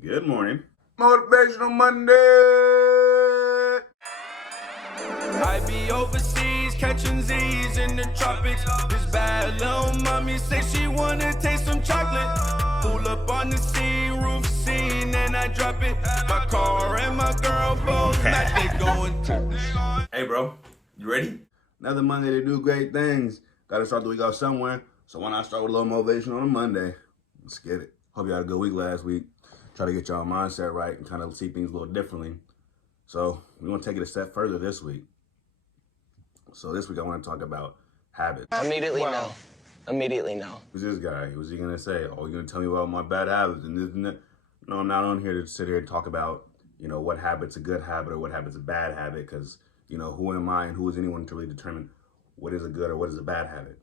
Good morning. Motivational Monday. I be overseas catching Z's in the tropics. This bad little mommy say she wanna taste some chocolate. Pull up on the scene, roof scene, and I drop it. My car and my girl both like they going to. Hey, bro, you ready? Another Monday to do great things. Got to start the week off somewhere. So why not start with a little motivation on a Monday? Let's get it. Hope you had a good week last week. Try to get your mindset right and kind of see things a little differently. So we want to take it a step further this week. So this week I want to talk about habits. Immediately no. Immediately no. Who's this guy? What's he going to say? Oh, you're going to tell me about my bad habits and this and that? No, I'm not on here to sit here and talk about, what habit's a good habit or what habit's a bad habit, because, who am I and who is anyone to really determine what is a good or what is a bad habit?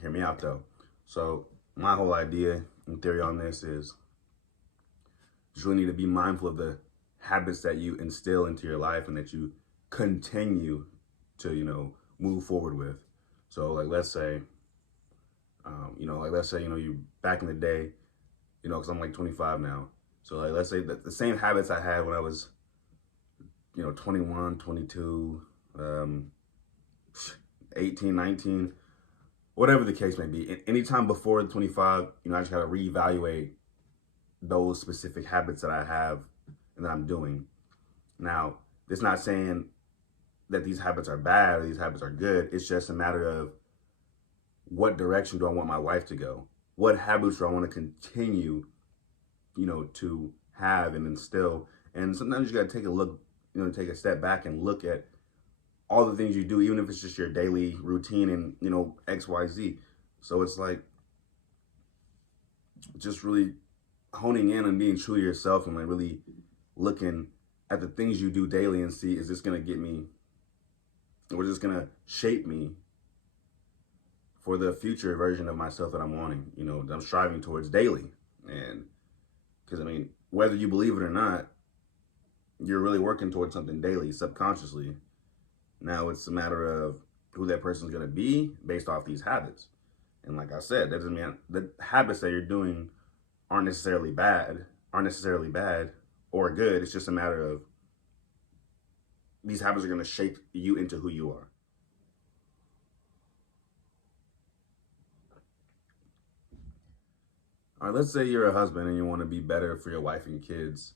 Hear me out, though. So my whole idea and theory on this is you really need to be mindful of the habits that you instill into your life and that you continue to, move forward with. So let's say, you back in the day, because I'm like 25 now. So let's say that the same habits I had when I was, 21, 22, 18, 19, whatever the case may be. Anytime before 25, I just got to reevaluate those specific habits that I have and that I'm doing. Now, it's not saying that these habits are bad or these habits are good. It's just a matter of what direction do I want my life to go? What habits do I want to continue, to have and instill? And sometimes you got to take a look, take a step back and look at all the things you do, even if it's just your daily routine and, X, Y, Z. So it's like just really honing in on being true to yourself and like really looking at the things you do daily and see, is this going to get me, or is this going to shape me for the future version of myself that I'm wanting, that I'm striving towards daily. And because, whether you believe it or not, you're really working towards something daily, subconsciously. Now it's a matter of who that person's going to be based off these habits. And like I said, that doesn't mean the habits that you're doing aren't necessarily bad or good. It's just a matter of these habits are going to shape you into who you are. All right, let's say you're a husband and you want to be better for your wife and kids.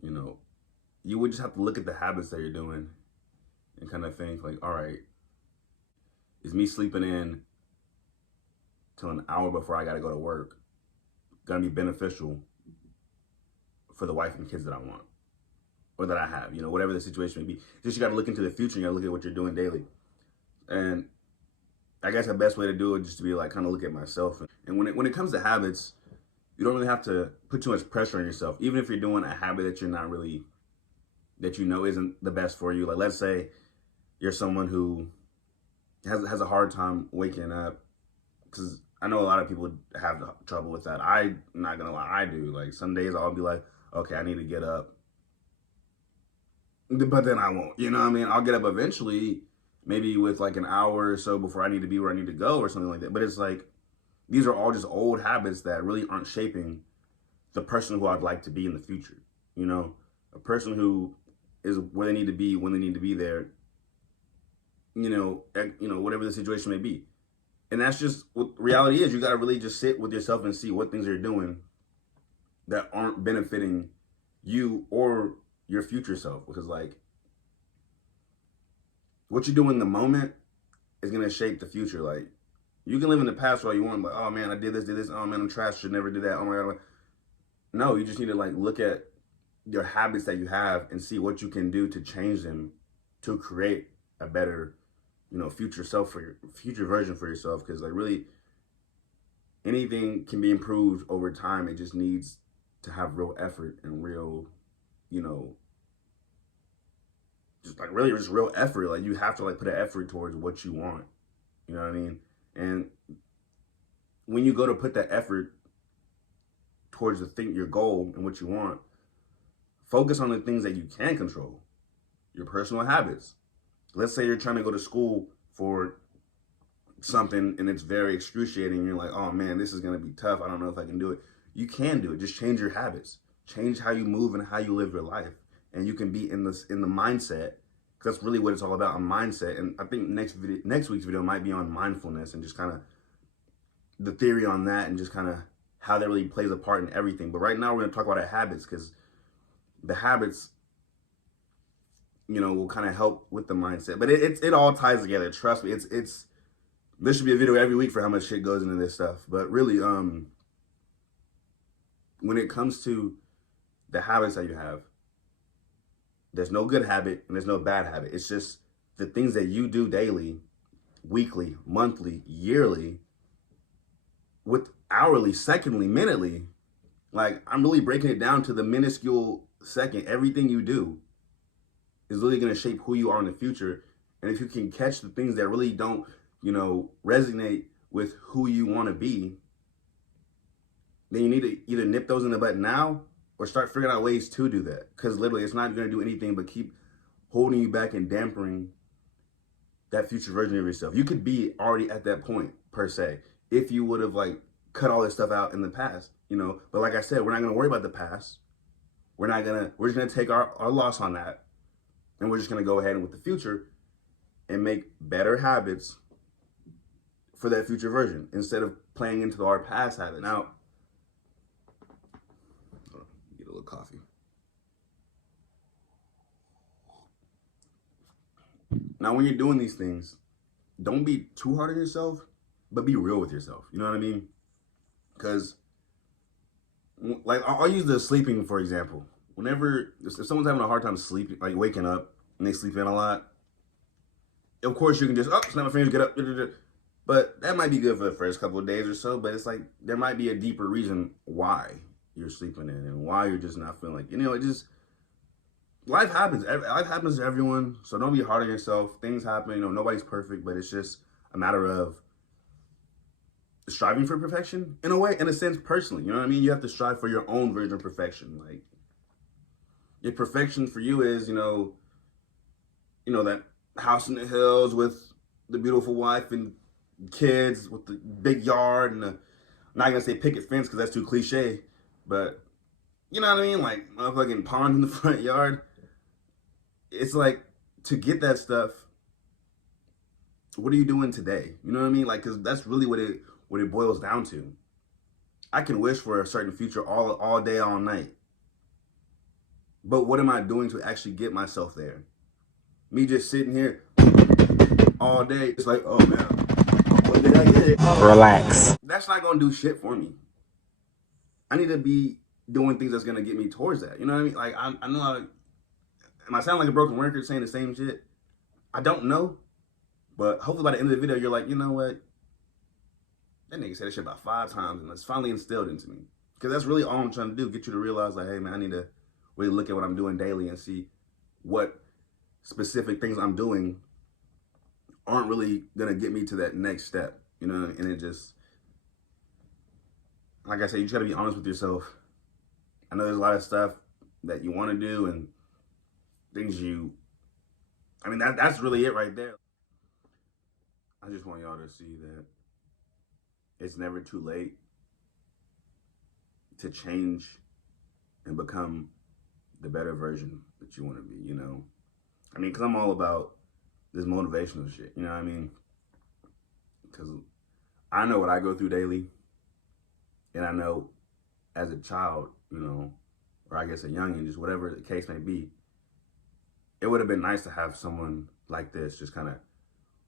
You would just have to look at the habits that you're doing and kind of think like, all right, is me sleeping in till an hour before I got to go to work going to be beneficial for the wife and kids that I want or that I have, whatever the situation may be. Just you got to look into the future. You got to look at what you're doing daily. And I guess the best way to do it is just to be like kind of look at myself. And when it comes to habits, you don't really have to put too much pressure on yourself. Even if you're doing a habit that you're not really, that isn't the best for you. Like let's say you're someone who has a hard time waking up, because I know a lot of people have trouble with that. I'm not gonna lie, I do. Like some days I'll be like, okay, I need to get up, but then I won't. I'll get up eventually, maybe with like an hour or so before I need to be where I need to go or something like that. But it's like these are all just old habits that really aren't shaping the person who I'd like to be in the future. A person who is where they need to be when they need to be there. Whatever the situation may be. And that's just what reality is. You got to really just sit with yourself and see what things you're doing that aren't benefiting you or your future self. Because like what you do in the moment is going to shape the future. Like you can live in the past all you want, but oh man, I did this. Oh man, I'm trash. Should never do that. Oh my God. No, you just need to like look at your habits that you have and see what you can do to change them to create a better future self for your future version for yourself. Because like really anything can be improved over time. It just needs to have real effort and real, just like really just real effort. Like you have to like put an effort towards what you want. You know what I mean? And when you go to put that effort towards your goal and what you want, focus on the things that you can control, your personal habits. Let's say you're trying to go to school for something and it's very excruciating. You're like, oh man, this is going to be tough. I don't know if I can do it. You can do it. Just change your habits. change how you move and how you live your life, and you can be in the mindset. Because that's really what it's all about, a mindset. And I think next week's video might be on mindfulness and just kind of the theory on that and just kind of how that really plays a part in everything. But right now we're going to talk about habits, because the habits, you know, will kind of help with the mindset. But it all ties together. Trust me. There should be a video every week for how much shit goes into this stuff. But really, when it comes to the habits that you have, there's no good habit and there's no bad habit. It's just the things that you do daily, weekly, monthly, yearly, with hourly, secondly, minutely. Like, I'm really breaking it down to the minuscule second. Everything you do is really going to shape who you are in the future. And if you can catch the things that really don't, you know, resonate with who you want to be, then you need to either nip those in the bud now or start figuring out ways to do that. Because literally, it's not going to do anything but keep holding you back and dampening that future version of yourself. You could be already at that point, per se, if you would have, like, cut all this stuff out in the past, you know. But like I said, we're not going to worry about the past. We're just going to take our loss on that. And we're just going to go ahead and with the future and make better habits for that future version instead of playing into our past habit. Now, get a little coffee. Now, when you're doing these things, don't be too hard on yourself, but be real with yourself. You know what I mean? Because, like, I'll use the sleeping, for example. Whenever, if someone's having a hard time sleeping, like waking up, and they sleep in a lot, of course you can just, snap my fingers, get up. But that might be good for the first couple of days or so, but it's like, there might be a deeper reason why you're sleeping in and why you're just not feeling like, you know, life happens. Life happens to everyone, so don't be hard on yourself. Things happen, you know, nobody's perfect, but it's just a matter of striving for perfection in a way, in a sense, personally. You know what I mean? You have to strive for your own version of perfection. Like, if perfection for you is, you know, that house in the hills with the beautiful wife and kids with the big yard and I'm not gonna say picket fence because that's too cliche, but you know what I mean? Like, motherfucking pond in the front yard. It's like, to get that stuff, what are you doing today? You know what I mean? Like, because that's really what it boils down to. I can wish for a certain future all day, all night. But what am I doing to actually get myself there? Me just sitting here all day, it's like, oh man, when did I get it? Relax. That's not gonna do shit for me. I need to be doing things that's gonna get me towards that. You know what I mean? Like, I know am I sounding like a broken record saying the same shit? I don't know. But hopefully by the end of the video, you're like, you know what? That nigga said that shit about 5 times and it's finally instilled into me. Because that's really all I'm trying to do, get you to realize, like, hey man, I need to really look at what I'm doing daily and see what specific things I'm doing aren't really gonna get me to that next step, you know. And it just, like I said, you just gotta be honest with yourself. I know there's a lot of stuff that you want to do and things I mean, that's really it right there. I just want y'all to see that it's never too late to change and become the better version that you want to be, you know. I mean, because I'm all about this motivational shit, you know what I mean? Because I know what I go through daily, and I know as a child, you know, or I guess a youngin', just whatever the case may be, it would have been nice to have someone like this just kind of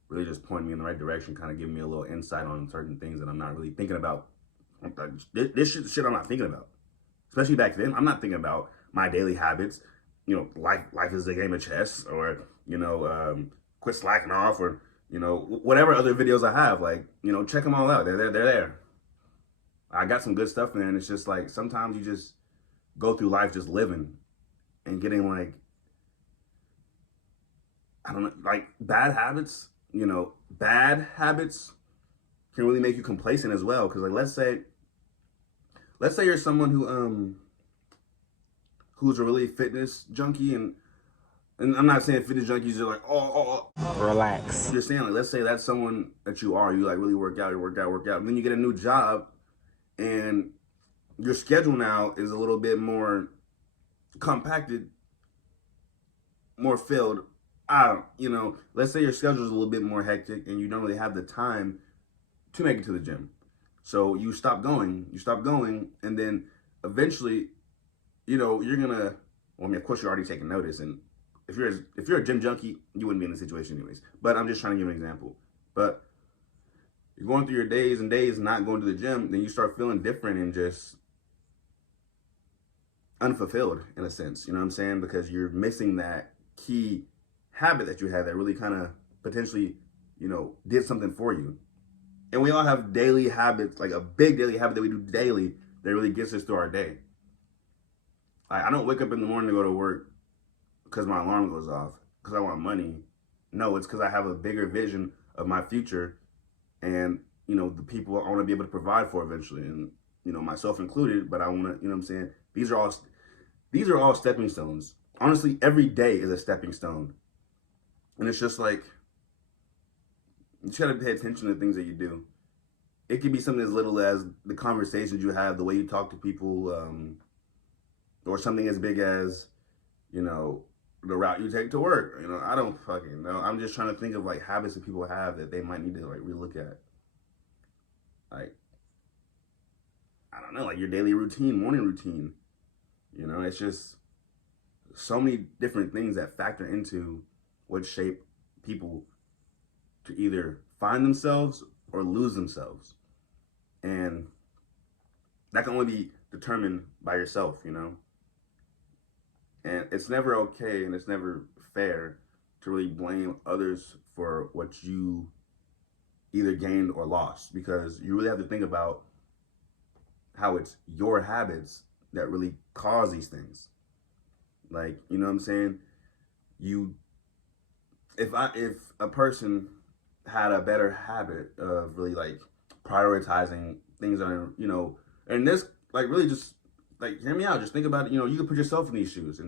really just point me in the right direction, kind of give me a little insight on certain things that I'm not really thinking about. This shit I'm not thinking about. Especially back then, I'm not thinking about my daily habits. You know, life is a game of chess, or, you know, quit slacking off, or, you know, whatever other videos I have. Like, you know, check them all out. They're there. I got some good stuff in there, and it's just like, sometimes you just go through life just living and getting, like, I don't know, like, bad habits. You know, bad habits can really make you complacent as well. Because, like, let's say you're someone who's a really fitness junkie, and I'm not saying fitness junkies are like, Relax. You're saying, like, let's say that's someone that you like really work out, and then you get a new job, and your schedule now is a little bit more compacted, more filled. I don't, let's say your schedule is a little bit more hectic and you don't really have the time to make it to the gym. So you stop going, and then eventually, you're gonna. Well, I mean, of course, you're already taking notice, and if you're a gym junkie, you wouldn't be in the situation anyways. But I'm just trying to give an example. But you're going through your days and days not going to the gym, then you start feeling different and just unfulfilled in a sense. You know what I'm saying? Because you're missing that key habit that you had that really kind of potentially, did something for you. And we all have daily habits, like a big daily habit that we do daily that really gets us through our day. Like, I don't wake up in the morning to go to work because my alarm goes off, because I want money. No, it's because I have a bigger vision of my future and, the people I want to be able to provide for eventually. And, myself included, but I want to, what I'm saying? These are all stepping stones. Honestly, every day is a stepping stone. And it's just like, you just gotta pay attention to the things that you do. It could be something as little as the conversations you have, the way you talk to people, or something as big as, the route you take to work. I don't fucking know. I'm just trying to think of like habits that people have that they might need to like relook at. Like, I don't know, like your daily routine, morning routine. It's just so many different things that factor into what shape people to either find themselves or lose themselves. And that can only be determined by yourself, And it's never okay and it's never fair to really blame others for what you either gained or lost, because you really have to think about how it's your habits that really cause these things. Like, you know what I'm saying? If a person had a better habit of really like prioritizing things on, and this like really just like hear me out. Just think about it. You can put yourself in these shoes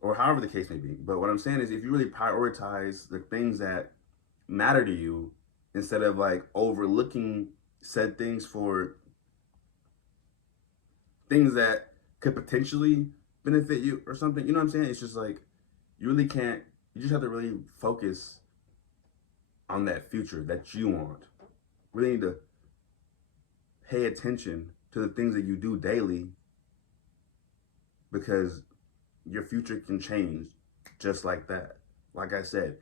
or however the case may be. But what I'm saying is, if you really prioritize the things that matter to you instead of like overlooking said things for things that could potentially benefit you or something, you know what I'm saying? It's just like you really can't. You just have to really focus on that future that you want. Really need to pay attention to the things that you do daily, because your future can change just like that. Like I said,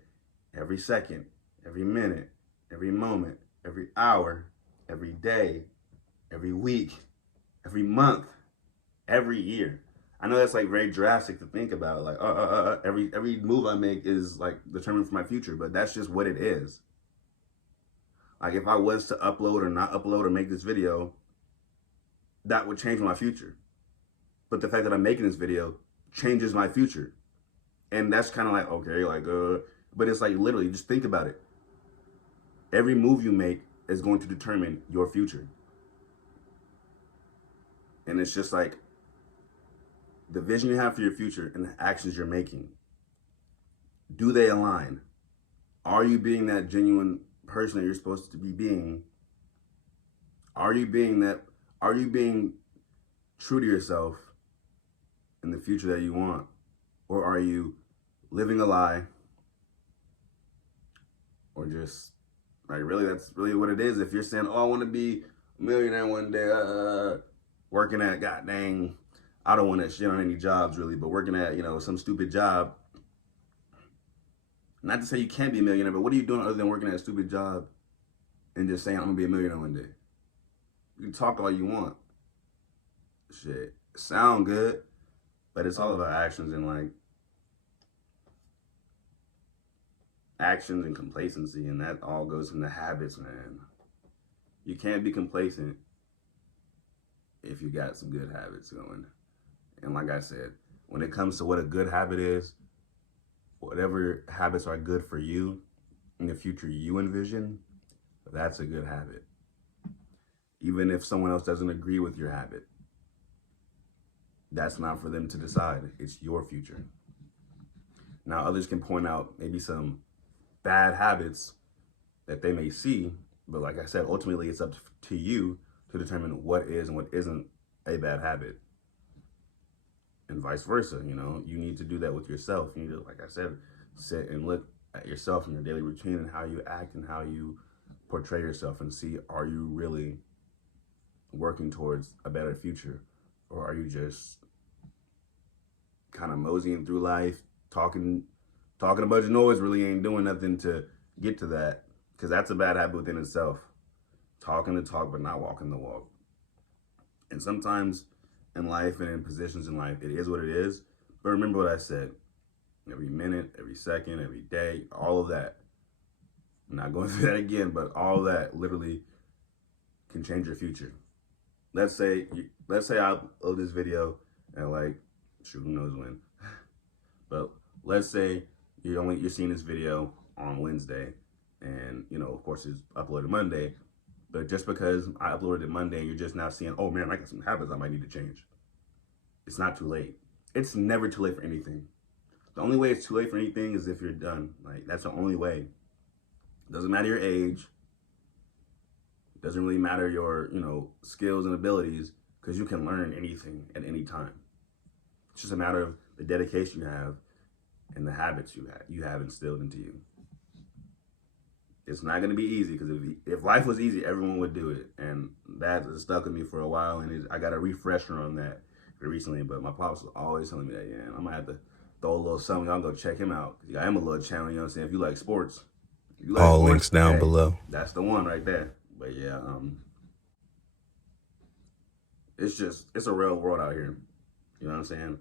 every second, every minute, every moment, every hour, every day, every week, every month, every year. I know that's like very drastic to think about. Like, every move I make is like determined for my future, but that's just what it is. Like, if I was to upload or not upload or make this video, that would change my future. But the fact that I'm making this video changes my future. And that's kind of like, okay, like, but it's like literally, just think about it. Every move you make is going to determine your future. And it's just like the vision you have for your future and the actions you're making. Do they align? Are you being that genuine person that you're supposed to be being? Are you being true to yourself in the future that you want? Or are you living a lie? Or just, like, really, that's really what it is. If you're saying, oh, I want to be a millionaire one day, working at, god dang, I don't want to shit on any jobs really, but working at, some stupid job. Not to say you can't be a millionaire, but what are you doing other than working at a stupid job and just saying, I'm going to be a millionaire one day? You can talk all you want. Shit, sound good, but it's all about actions and actions and complacency, and that all goes into habits, man. You can't be complacent if you got some good habits going. And like I said, when it comes to what a good habit is, whatever habits are good for you in the future you envision, that's a good habit. Even if someone else doesn't agree with your habit, that's not for them to decide. It's your future. Now, others can point out maybe some bad habits that they may see, but like I said, ultimately it's up to you to determine what is and what isn't a bad habit. And vice versa, you know, you need to do that with yourself. You need to, like I said, sit and look at yourself and your daily routine and how you act and how you portray yourself and see, are you really working towards a better future? Or are you just kind of moseying through life, talking a bunch of noise, really ain't doing nothing to get to that? Because that's a bad habit within itself. Talking the talk, but not walking the walk. And sometimes in life and in positions in life, it is what it is. But remember what I said. Every minute, every second, every day, all of that. I'm not going through that again, but all of that literally can change your future. Let's say I upload this video and like, shoot, who knows when. But let's say you're seeing this video on Wednesday, and you know, of course, it's uploaded Monday. But just because I uploaded it Monday, you're just now seeing, oh man, I got some habits I might need to change. It's not too late. It's never too late for anything. The only way it's too late for anything is if you're done. Like, that's the only way. It doesn't matter your age. It doesn't really matter your, you know, skills and abilities, because you can learn anything at any time. It's just a matter of the dedication you have and the habits you have instilled into you. It's not going to be easy, because if life was easy, everyone would do it. And that has stuck with me for a while, and I got a refresher on that recently. But my pops was always telling me that, yeah, I'm going to have to throw a little something. I'll go check him out. I am a little channel, you know what I'm saying? If you like sports, All links down below. That's the one right there. But yeah, it's a real world out here. You know what I'm saying?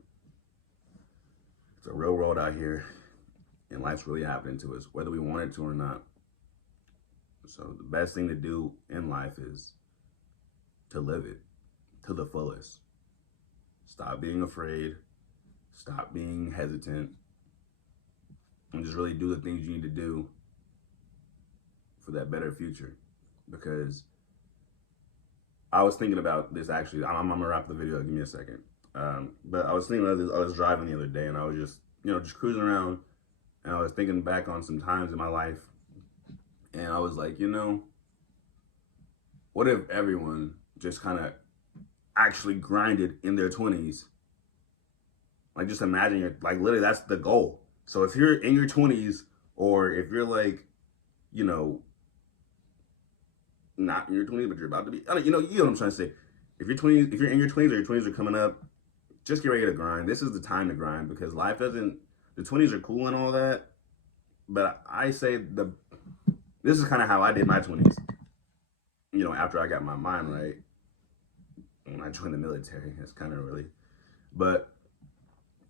It's a real world out here, and life's really happening to us, whether we want it to or not. So the best thing to do in life is to live it to the fullest. Stop being afraid. Stop being hesitant. And just really do the things you need to do for that better future. Because I was thinking about this, actually. I'm gonna wrap the video. Give me a second. But I was thinking about this. I was driving the other day, and I was just cruising around, and I was thinking back on some times in my life. And I was like, what if everyone just kind of actually grinded in their 20s? Like, just imagine literally that's the goal. So if you're in your 20s, or if you're like, not in your 20s, but you're about to be, you know what I'm trying to say. If you're in your 20s, or your 20s are coming up, just get ready to grind. This is the time to grind, because the 20s are cool and all that. But I say this is kind of how I did my 20s. After I got my mind right, when I joined the military, it's kind of really. But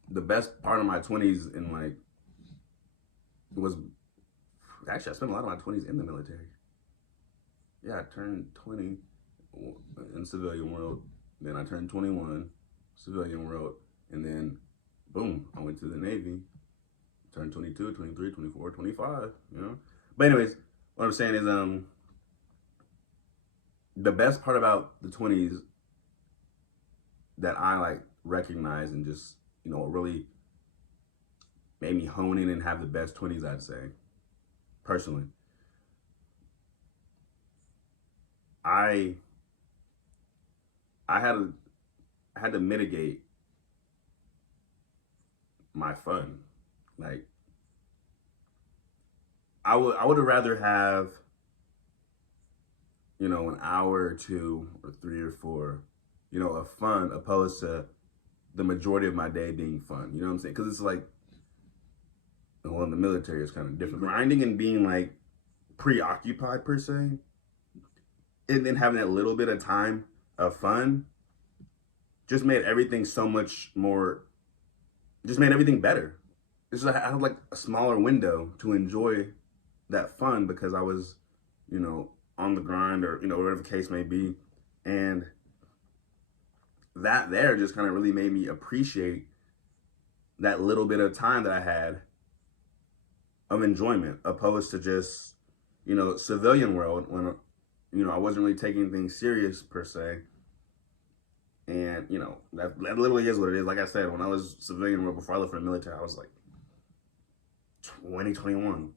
the best part of my 20s was actually I spent a lot of my 20s in the military. Yeah, I turned 20 in civilian world, then I turned 21 civilian world, and then boom, I went to the Navy, turned 22, 23, 24, 25, But anyways, what I'm saying is the best part about the 20s that I recognize and just, really made me hone in and have the best 20s, I'd say, personally. I had to mitigate my fun. I would have rather have, an hour or two or three or four, of fun, opposed to the majority of my day being fun. You know what I'm saying? Because it's in the military, it's kind of different. Grinding and being preoccupied per se, and then having that little bit of time of fun just made everything so much more, just made everything better. It's just, I had a smaller window to enjoy that fun, because I was, on the grind, or, whatever the case may be. And that there just kind of really made me appreciate that little bit of time that I had of enjoyment, opposed to just, civilian world, when, I wasn't really taking things serious per se. And, that literally is what it is. Like I said, when I was civilian world, before I left for the military, I was 21.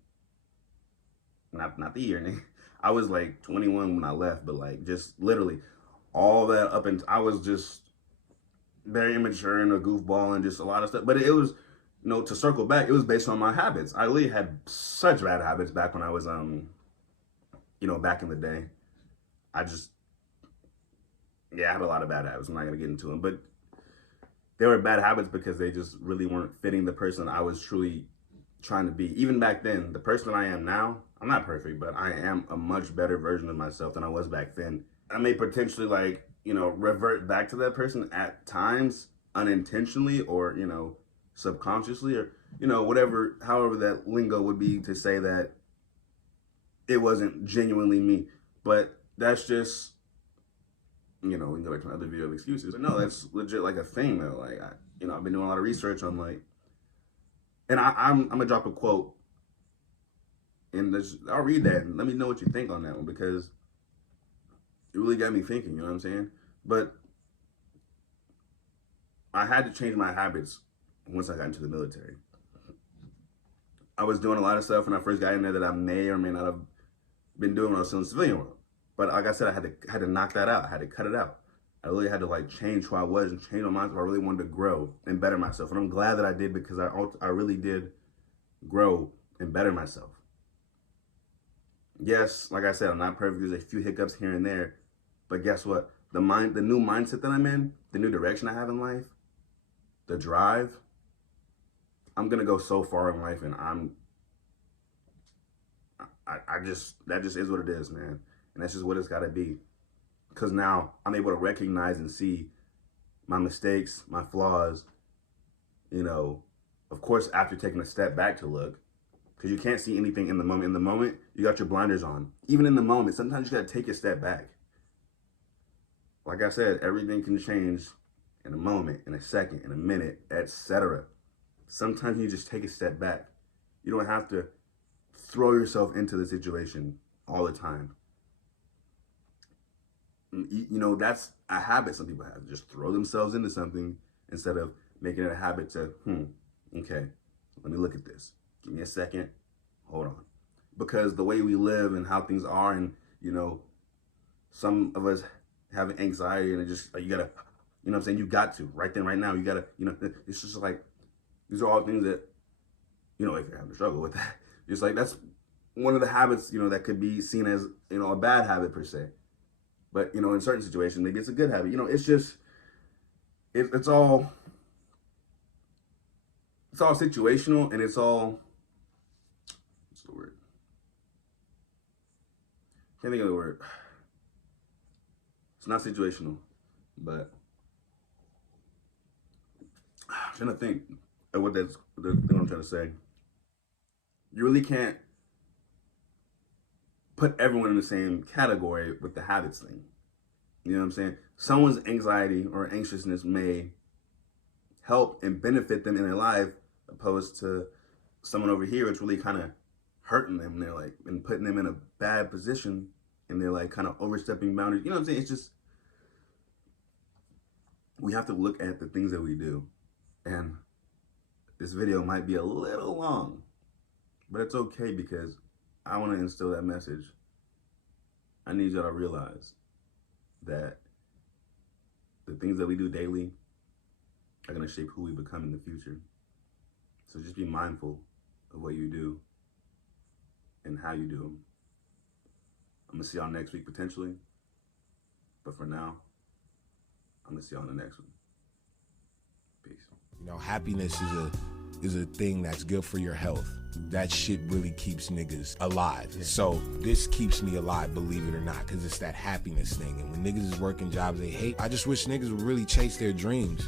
Not the year. I was 21 when I left, but just literally all that up, and I was just very immature and a goofball and just a lot of stuff. But it was, to circle back, it was based on my habits. I really had such bad habits back when I was, back in the day. I just, yeah, I had a lot of bad habits. I'm not going to get into them. But they were bad habits because they just really weren't fitting the person I was truly trying to be. Even back then, the person I am now, I'm not perfect, but I am a much better version of myself than I was back then. I may potentially revert back to that person at times unintentionally or, subconsciously or, whatever, however that lingo would be to say that it wasn't genuinely me. But that's just, we can go back to my other video of excuses. But no, that's legit like a thing though. Like, I've been doing a lot of research on and I'm gonna drop a quote and I'll read that and let me know what you think on that one because it really got me thinking, you know what I'm saying? But I had to change my habits once I got into the military. I was doing a lot of stuff when I first got in there that I may or may not have been doing when I was still in the civilian world. But like I said, I had to knock that out. I had to cut it out. I really had to change who I was and change my mind if I really wanted to grow and better myself. And I'm glad that I did because I really did grow and better myself. Yes, like I said, I'm not perfect. There's a few hiccups here and there. But guess what? The new mindset that I'm in, the new direction I have in life, the drive, I'm gonna go so far in life, and that just is what it is, man. And that's just what it's gotta be. Because now I'm able to recognize and see my mistakes, my flaws, of course, after taking a step back to look, because you can't see anything in the moment. In the moment, you got your blinders on. Even in the moment, sometimes you gotta take a step back. Like I said, everything can change in a moment, in a second, in a minute, etc. Sometimes you just take a step back. You don't have to throw yourself into the situation all the time. That's a habit some people have. Just throw themselves into something instead of making it a habit to, okay, let me look at this. Give me a second. Hold on. Because the way we live and how things are and, some of us have anxiety and it just, you gotta, what I'm saying? You got to, right then, right now, you gotta, it's just these are all things that, if you're having a struggle with that, just that's one of the habits, that could be seen as, a bad habit per se. But, in certain situations, maybe it's a good habit. It's just, it's all situational and it's all, what's the word? Can't think of the word. It's not situational, but I'm trying to think of what the thing I'm trying to say. You really can't put everyone in the same category with the habits thing. You know what I'm saying? Someone's anxiety or anxiousness may help and benefit them in their life opposed to someone over here it's really kind of hurting them. They're and putting them in a bad position and they're kind of overstepping boundaries. You know what I'm saying? It's just, we have to look at the things that we do. And this video might be a little long, but it's okay because I want to instill that message. I need y'all to realize that the things that we do daily are going to shape who we become in the future. So just be mindful of what you do and how you do them. I'm going to see y'all next week potentially. But for now, I'm going to see y'all in the next one. Peace. Happiness is a thing that's good for your health. That shit really keeps niggas alive. Yeah. So this keeps me alive, believe it or not, because it's that happiness thing. And when niggas is working jobs they hate, I just wish niggas would really chase their dreams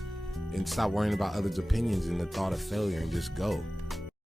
and stop worrying about others' opinions and the thought of failure and just go.